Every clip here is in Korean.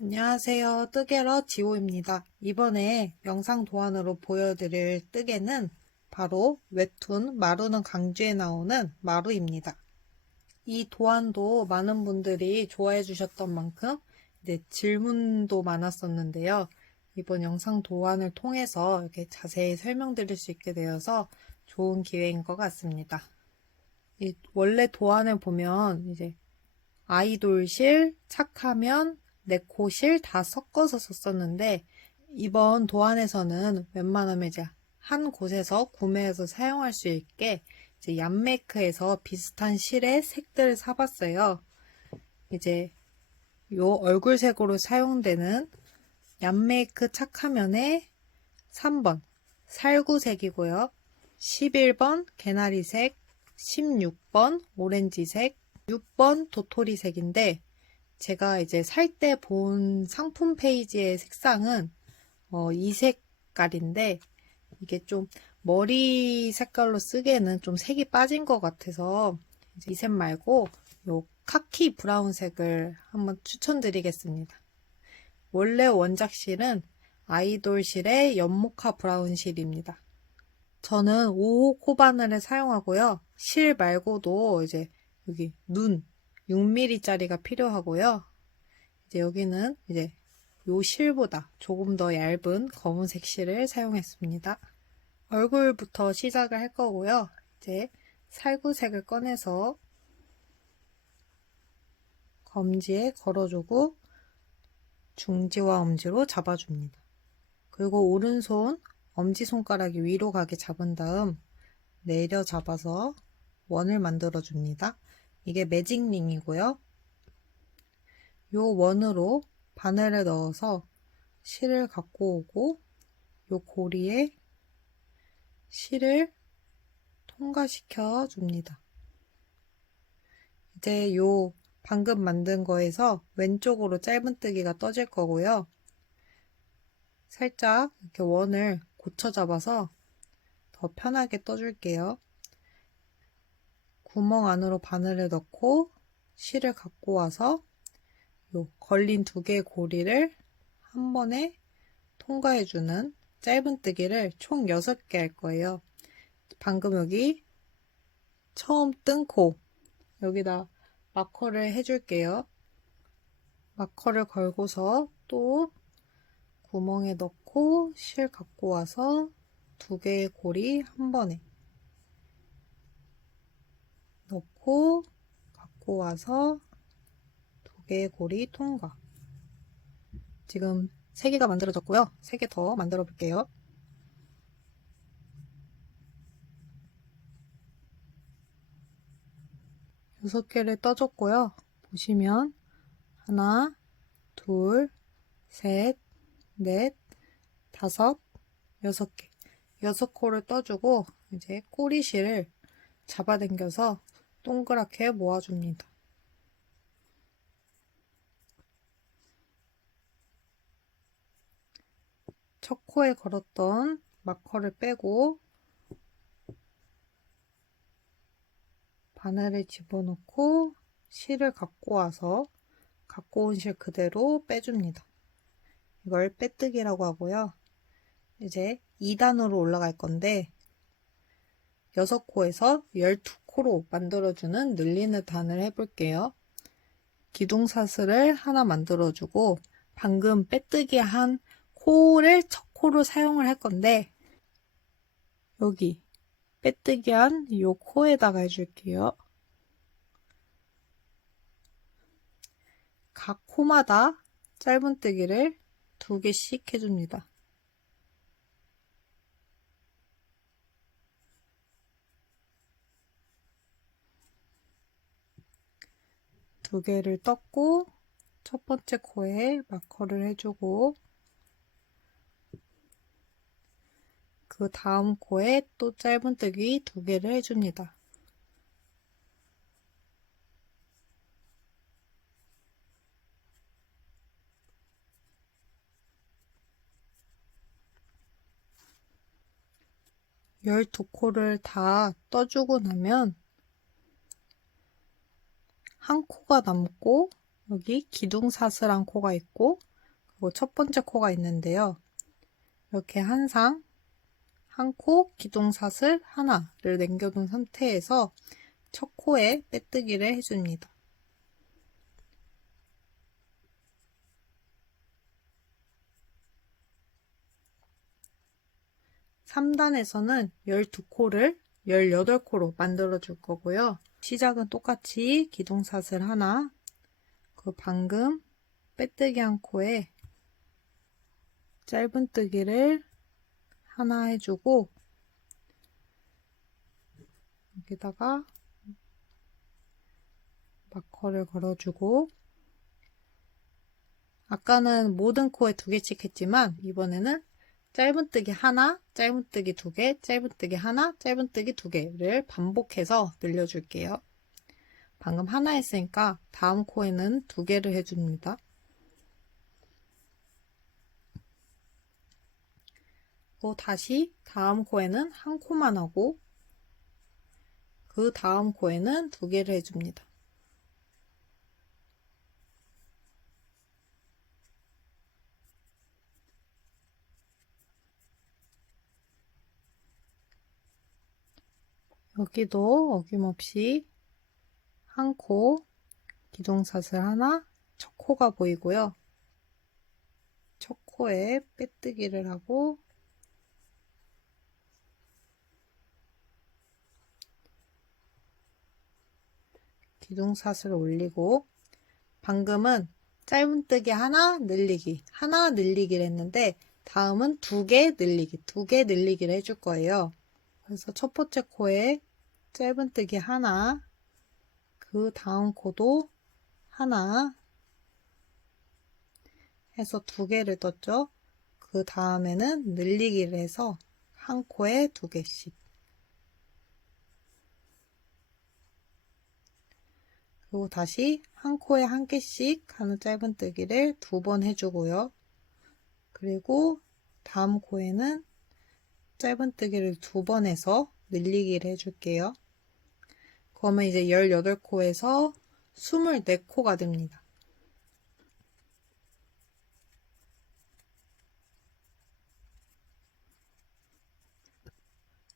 안녕하세요. 뜨개러 지호입니다. 이번에 영상 도안으로 보여드릴 뜨개는 바로 웹툰 마루는 강쥐에 나오는 마루입니다. 이 도안도 많은 분들이 좋아해 주셨던 만큼 이제 질문도 많았었는데요. 이번 영상 도안을 통해서 이렇게 자세히 설명드릴 수 있게 되어서 좋은 기회인 것 같습니다. 원래 도안을 보면 이제 아이돌실, 착하면, 네코실 다 섞어서 썼었는데 이번 도안에서는 웬만하면 이제 한 곳에서 구매해서 사용할 수 있게 이제 얀메이크에서 비슷한 실의 색들을 사봤어요. 이제 요 얼굴색으로 사용되는 얀메이크 착하면의 3번 살구색이고요. 11번 개나리색, 16번 오렌지색, 6번 도토리색인데 제가 이제 살 때 본 상품 페이지의 색상은 이 색깔인데 이게 좀 머리 색깔로 쓰기에는 좀 색이 빠진 것 같아서 이 색 말고 요 카키 브라운색을 한번 추천드리겠습니다. 원래 원작실은 아이돌실의 연모카 브라운실입니다. 저는 5호 코바늘을 사용하고요. 실 말고도 이제 여기 눈 6mm짜리가 필요하고요. 이제 여기는 이제 요 실보다 조금 더 얇은 검은색 실을 사용했습니다. 얼굴부터 시작을 할 거고요. 이제 살구색을 꺼내서 검지에 걸어주고 중지와 엄지로 잡아줍니다. 그리고 오른손 엄지손가락이 위로 가게 잡은 다음 내려 잡아서 원을 만들어 줍니다. 이게 매직링이고요. 요 원으로 바늘을 넣어서 실을 갖고 오고 요 고리에 실을 통과시켜 줍니다. 이제 요 방금 만든 거에서 왼쪽으로 짧은뜨기가 떠질 거고요. 살짝 이렇게 원을 고쳐 잡아서 더 편하게 떠줄게요. 구멍 안으로 바늘을 넣고 실을 갖고 와서 요 걸린 두 개의 고리를 한 번에 통과해주는 짧은뜨기를 총 6개 할 거예요. 방금 여기 처음 뜬 코 여기다 마커를 해줄게요. 마커를 걸고서 또 구멍에 넣고 실 갖고 와서 두 개의 고리 한 번에 넣고 갖고 와서 두 개의 고리 통과. 지금 3개가 만들어졌고요. 3개 더 만들어 볼게요. 여섯 개를 떠줬고요. 보시면 하나, 둘, 셋, 넷, 다섯, 6개. 6코를 떠주고 이제 꼬리실을 잡아당겨서 동그랗게 모아줍니다. 첫 코에 걸었던 마커를 빼고 바늘을 집어넣고 실을 갖고 와서 갖고 온 실 그대로 빼줍니다. 이걸 빼뜨기라고 하고요. 이제 2단으로 올라갈 건데 6코에서 12코로 만들어주는 늘리는 단을 해볼게요. 기둥사슬을 하나 만들어주고 방금 빼뜨기 한 코를 첫 코로 사용을 할 건데 여기 빼뜨기 한 이 코에다가 해줄게요. 각 코마다 짧은뜨기를 2개씩 해줍니다. 두 개를 떴고 첫 번째 코에 마커를 해주고 그 다음 코에 또 짧은뜨기 2개를 해줍니다. 열두 코를 다 떠주고 나면 한 코가 남고 여기 기둥사슬한 코가 있고, 그리고 첫 번째 코가 있는데요. 이렇게 항상 한 코 기둥사슬 하나를 남겨둔 상태에서 첫 코에 빼뜨기를 해줍니다. 3단에서는 12코를 18코로 만들어 줄 거고요. 시작은 똑같이 기둥사슬 하나, 그 방금 빼뜨기 한 코에 짧은뜨기를 하나 해주고, 여기다가 마커를 걸어주고, 아까는 모든 코에 2개씩 했지만 이번에는 짧은뜨기 하나, 짧은뜨기 2개, 짧은뜨기 하나, 짧은뜨기 2개를 반복해서 늘려줄게요. 방금 하나 했으니까 다음 코에는 2개를 해줍니다. 그리고 다시 다음 코에는 한 코만 하고, 그 다음 코에는 2개를 해줍니다. 여기도 어김없이 한 코, 기둥사슬 하나, 첫 코가 보이고요. 첫 코에 빼뜨기를 하고, 기둥사슬 올리고, 방금은 짧은뜨기 하나 늘리기, 하나 늘리기를 했는데 다음은 2개 늘리기, 2개 늘리기를 해줄 거예요. 그래서 첫 번째 코에 짧은뜨기 하나, 그 다음 코도 하나 해서 2개를 떴죠. 그 다음에는 늘리기를 해서 한 코에 2개씩. 그리고 다시 한 코에 1개씩 하는 짧은뜨기를 2번 해주고요. 그리고 다음 코에는 짧은뜨기를 2번 해서 늘리기를 해줄게요. 그러면 이제 18코에서 24코가 됩니다.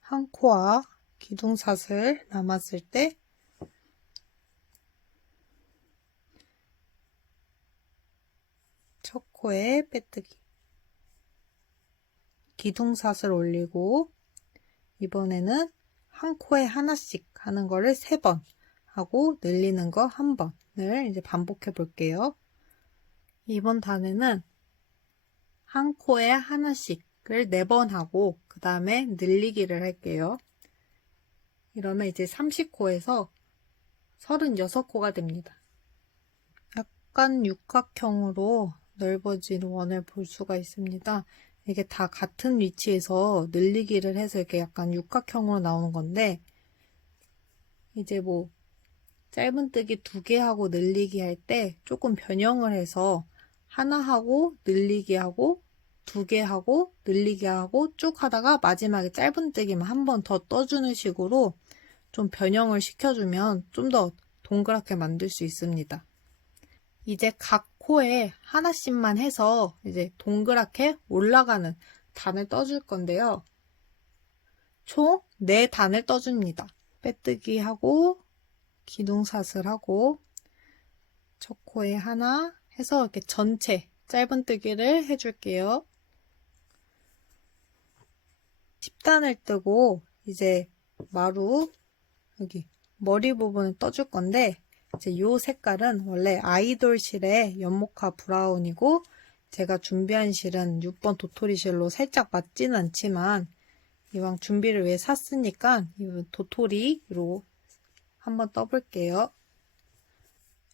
한 코와 기둥사슬 남았을 때 첫 코에 빼뜨기, 기둥사슬 올리고, 이번에는 한 코에 하나씩 하는 거를 3번 하고 늘리는 거 1번을 이제 반복해 볼게요. 이번 단에는 한 코에 하나씩을 4번 하고 그 다음에 늘리기를 할게요. 이러면 이제 30코에서 36코가 됩니다. 약간 육각형으로 넓어진 원을 볼 수가 있습니다. 이게 다 같은 위치에서 늘리기를 해서 이렇게 약간 육각형으로 나오는 건데, 이제 뭐 짧은뜨기 2개 하고 늘리기 할 때 조금 변형을 해서 하나 하고 늘리기 하고 2개 하고 늘리기 하고 쭉 하다가 마지막에 짧은뜨기만 한 번 더 떠주는 식으로 좀 변형을 시켜주면 좀 더 동그랗게 만들 수 있습니다. 이제 각 코에 하나씩만 해서 이제 동그랗게 올라가는 단을 떠줄 건데요. 총 4단을 떠줍니다. 빼뜨기 하고 기둥사슬 하고 첫 코에 하나 해서 이렇게 전체 짧은뜨기를 해줄게요. 10단을 뜨고 이제 마루 여기 머리 부분을 떠줄 건데, 이제 이 색깔은 원래 아이돌 실의 연모카 브라운이고, 제가 준비한 실은 6번 도토리 실로 살짝 맞지는 않지만 이왕 준비를 위해 샀으니까 이 도토리로 한번 떠볼게요.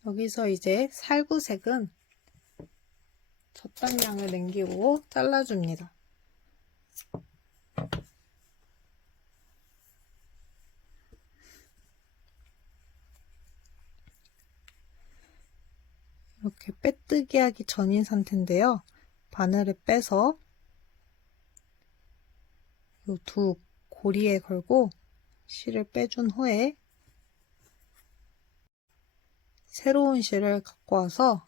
여기서 이제 살구색은 젖단량을 남기고 잘라줍니다. 이렇게 빼뜨기 하기 전인 상태인데요. 바늘을 빼서 이 2 고리에 걸고 실을 빼준 후에 새로운 실을 갖고 와서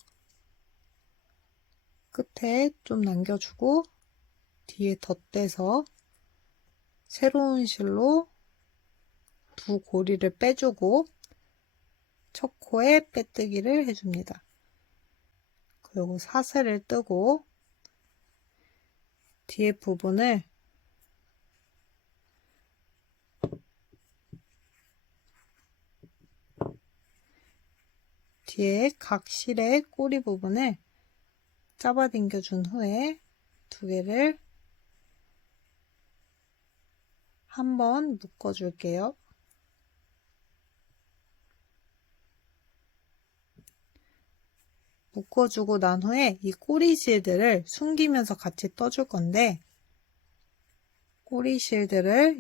끝에 좀 남겨주고 뒤에 덧대서 새로운 실로 두 고리를 빼주고 첫 코에 빼뜨기를 해줍니다. 그리고 사슬을 뜨고 뒤에 부분을 뒤에 각 실의 꼬리 부분을 잡아당겨 준 후에 두 개를 한번 묶어 줄게요. 묶어주고 난 후에 이 꼬리실들을 숨기면서 같이 떠줄 건데 꼬리실들을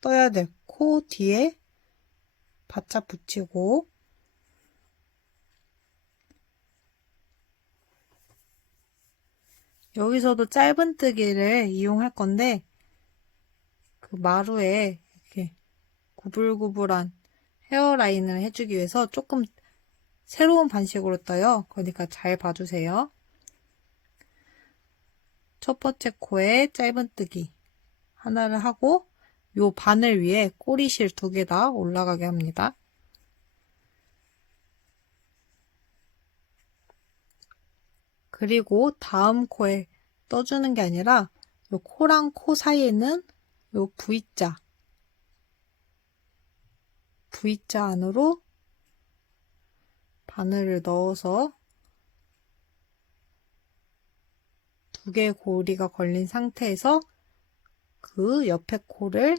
떠야 될 코 뒤에 바짝 붙이고 여기서도 짧은뜨기를 이용할 건데 그 마루에 이렇게 구불구불한 헤어라인을 해주기 위해서 조금 새로운 반식으로 떠요. 그러니까 잘 봐주세요. 첫 번째 코에 짧은뜨기 하나를 하고 요 바늘 위에 꼬리실 두 개 다 올라가게 합니다. 그리고 다음 코에 떠주는 게 아니라 요 코랑 코 사이에는 요 V자 안으로 바늘을 넣어서 두 개의 고리가 걸린 상태에서 그 옆에 코를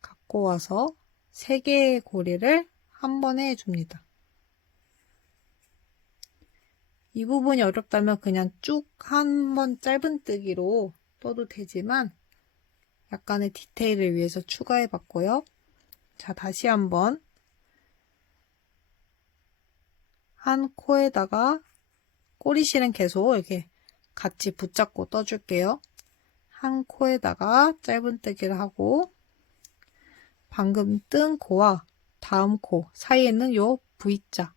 갖고 와서 세 개의 고리를 한 번에 해줍니다. 이 부분이 어렵다면 그냥 쭉 한 번 짧은뜨기로 떠도 되지만 약간의 디테일을 위해서 추가해 봤고요. 자, 다시 한번 한 코에다가 꼬리실은 계속 이렇게 같이 붙잡고 떠줄게요. 한 코에다가 짧은뜨기를 하고 방금 뜬 코와 다음 코 사이에는 요 V자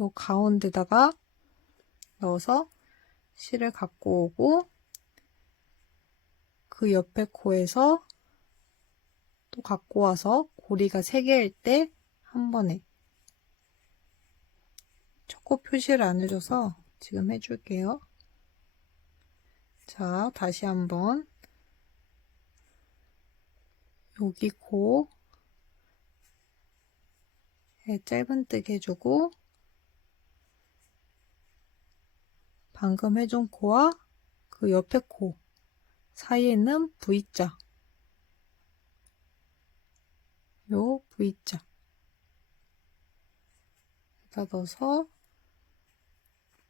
요 가운데다가 넣어서 실을 갖고 오고 그 옆에 코에서 또 갖고 와서 고리가 3개일 때 한 번에 첫 코 표시를 안 해줘서 지금 해줄게요. 자, 다시 한번 여기 코에 짧은뜨기 해주고 방금 해준 코와 그 옆에 코 사이에 있는 V자 요 V자 에다 넣어서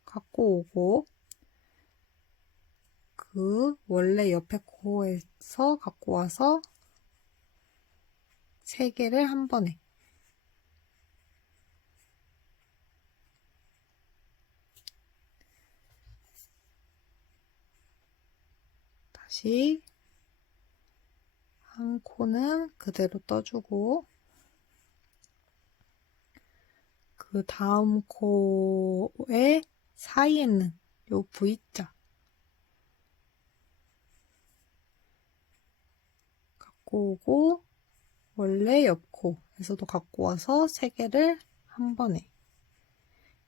갖고 오고 그 원래 옆에 코에서 갖고 와서 3개를 한 번에 다시 한 코는 그대로 떠주고 그 다음 코의 사이에 있는 요 V자 갖고 오고 원래 옆코에서도 갖고 와서 3개를 한 번에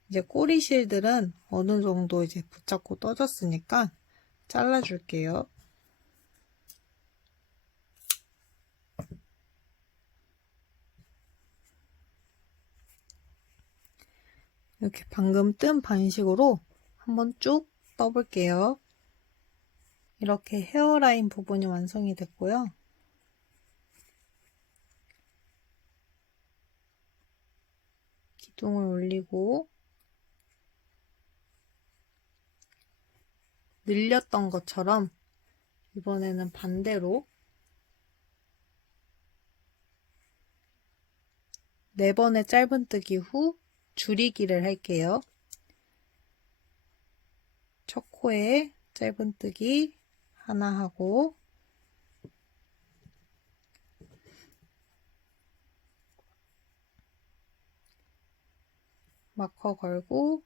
이제 꼬리실들은 어느 정도 이제 붙잡고 떠졌으니까 잘라줄게요. 이렇게 방금 뜬 반식으로 한번 쭉 떠볼게요. 이렇게 헤어라인 부분이 완성이 됐고요. 기둥을 올리고 늘렸던 것처럼 이번에는 반대로 4번의 짧은뜨기 후 줄이기를 할게요. 첫 코에 짧은뜨기 하나 하고 마커 걸고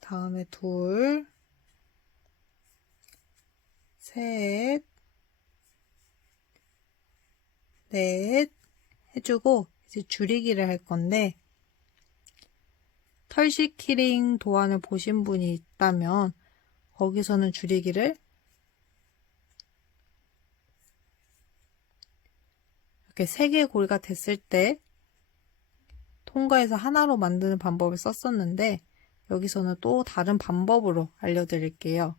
다음에 둘, 셋, 넷 해주고 이제 줄이기를 할 건데 털시키링 도안을 보신 분이 있다면 거기서는 줄이기를 이렇게 3개의 고리가 됐을 때 통과해서 하나로 만드는 방법을 썼었는데 여기서는 또 다른 방법으로 알려드릴게요.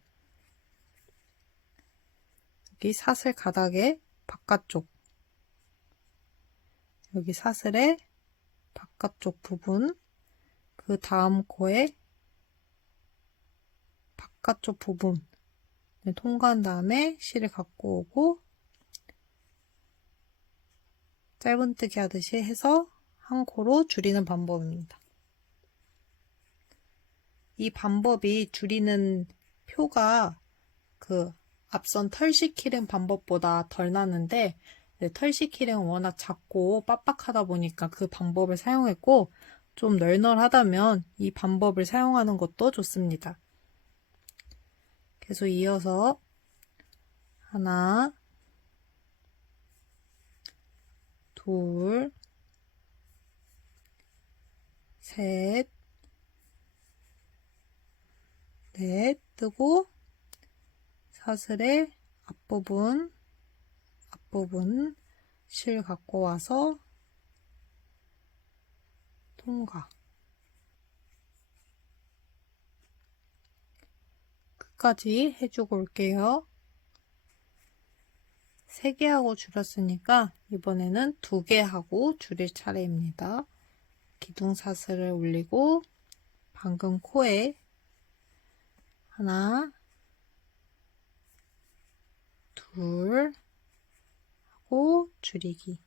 여기 사슬 가닥의 바깥쪽, 여기 사슬의 바깥쪽 부분, 그 다음 코의 바깥쪽 부분을 통과한 다음에 실을 갖고 오고 짧은뜨기 하듯이 해서 한 코로 줄이는 방법입니다. 이 방법이 줄이는 표가 그 앞선 털시키링 방법보다 덜 나는데 털시키링은 워낙 작고 빡빡하다 보니까 그 방법을 사용했고 좀 널널하다면 이 방법을 사용하는 것도 좋습니다. 계속 이어서 하나, 둘, 셋, 넷 뜨고 사슬의 앞부분 실 갖고 와서 통과. 끝까지 해주고 올게요. 3개 하고 줄였으니까 이번에는 2개 하고 줄일 차례입니다. 기둥사슬을 올리고 방금 코에 하나, 둘 하고 줄이기.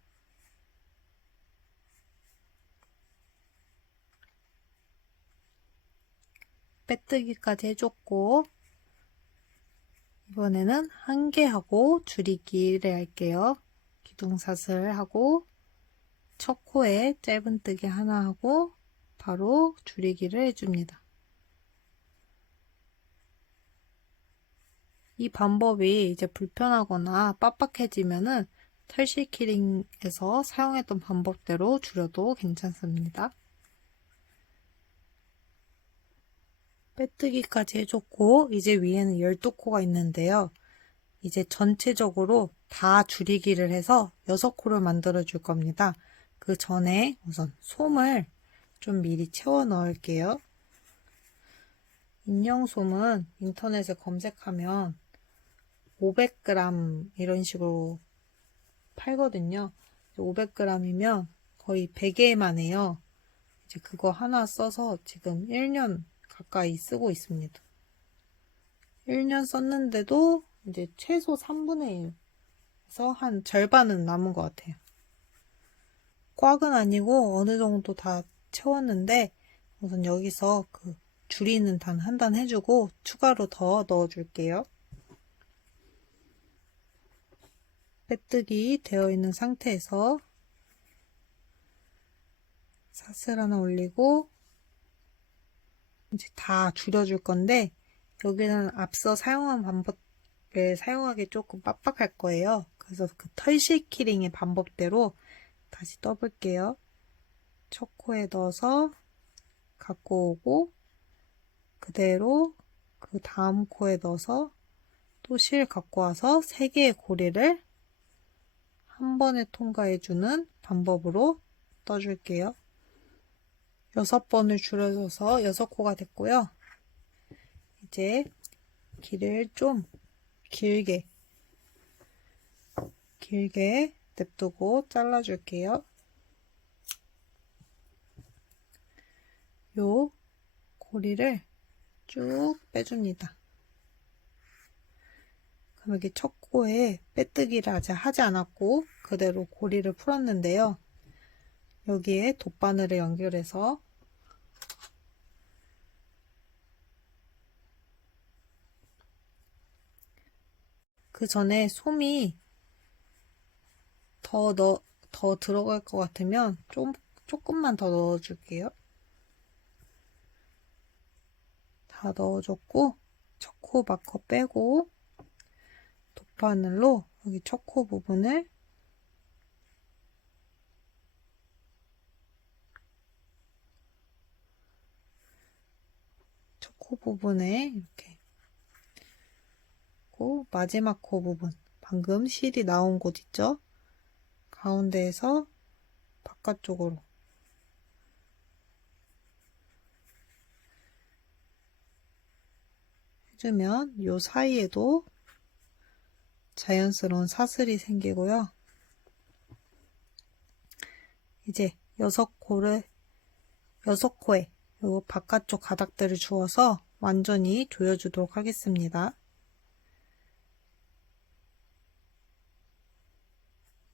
빼뜨기까지 해줬고 이번에는 1개 하고 줄이기를 할게요. 기둥사슬 하고 첫 코에 짧은뜨기 하나 하고 바로 줄이기를 해줍니다. 이 방법이 이제 불편하거나 빡빡해지면은 털실키링에서 사용했던 방법대로 줄여도 괜찮습니다. 빼뜨기까지 해줬고 이제 위에는 12코가 있는데요. 이제 전체적으로 다 줄이기를 해서 6코를 만들어 줄 겁니다. 그 전에 우선 솜을 좀 미리 채워 넣을게요. 인형솜은 인터넷에 검색하면 500g 이런 식으로 팔거든요. 500g이면 거의 100개만 해요. 이제 그거 하나 써서 지금 1년 가까이 쓰고 있습니다. 1년 썼는데도 이제 최소 3분의 1에서 한 절반은 남은 것 같아요. 꽉은 아니고 어느 정도 다 채웠는데 우선 여기서 그 줄이는 단 한 단 해주고 추가로 더 넣어줄게요. 빼뜨기 되어 있는 상태에서 사슬 하나 올리고 이제 다 줄여줄 건데 여기는 앞서 사용한 방법을 사용하기 조금 빡빡할 거예요. 그래서 그 털실키링의 방법대로 다시 떠볼게요. 첫 코에 넣어서 갖고 오고 그대로 그 다음 코에 넣어서 또 실 갖고 와서 3개의 고리를 한 번에 통과해주는 방법으로 떠줄게요. 6번을 줄여줘서 6코가 됐고요. 이제 길을 좀 길게 냅두고 잘라줄게요. 요 고리를 쭉 빼줍니다. 그럼 여기 첫 코에 빼뜨기를 아직 하지 않았고 그대로 고리를 풀었는데요. 여기에 돗바늘을 연결해서 그 전에 솜이 더 들어갈 것 같으면 조금만 더 넣어줄게요. 다 넣어줬고 첫 코 마커 빼고 돗바늘로 여기 첫 코 부분을 첫 코 부분에 이렇게 고 마지막 코 부분 방금 실이 나온 곳 있죠? 가운데에서 바깥쪽으로 해주면 요 사이에도 자연스러운 사슬이 생기고요. 이제 6코에 요 바깥쪽 가닥들을 주어서 완전히 조여주도록 하겠습니다.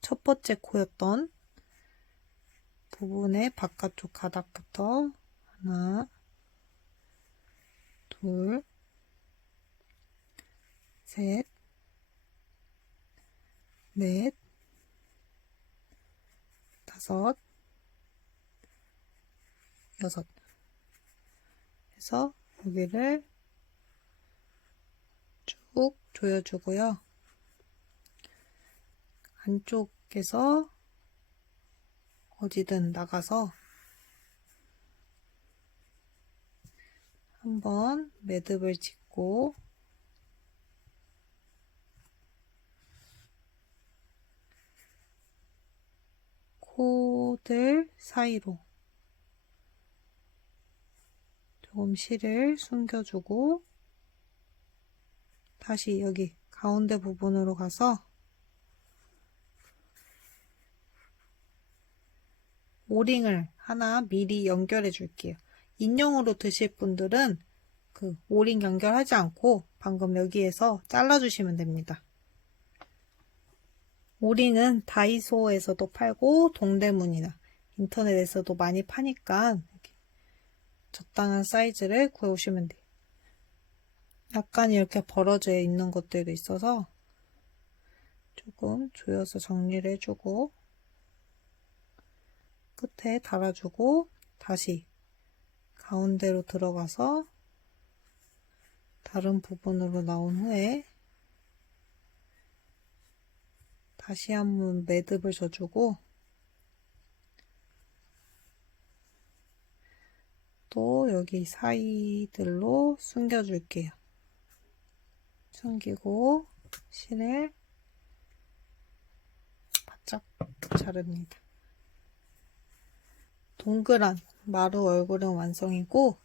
첫 번째 코였던 부분의 바깥쪽 가닥부터 하나, 둘, 셋, 넷, 다섯, 여섯 해서 여기를 쭉 조여주고요. 안쪽에서 어디든 나가서 한번 매듭을 짓고 코들 사이로 조금 실을 숨겨주고 다시 여기 가운데 부분으로 가서 오링을 하나 미리 연결해 줄게요. 인용으로 드실 분들은 그 오링 연결하지 않고 방금 여기에서 잘라주시면 됩니다. 오링은 다이소에서도 팔고 동대문이나 인터넷에서도 많이 파니까 적당한 사이즈를 구해오시면 돼요. 약간 이렇게 벌어져 있는 것들도 있어서 조금 조여서 정리를 해주고 끝에 달아주고 다시 가운데로 들어가서 다른 부분으로 나온 후에 다시 한번 매듭을 져주고 또 여기 사이들로 숨겨줄게요. 숨기고 실을 바짝 자릅니다. 동그란 마루 얼굴은 완성이고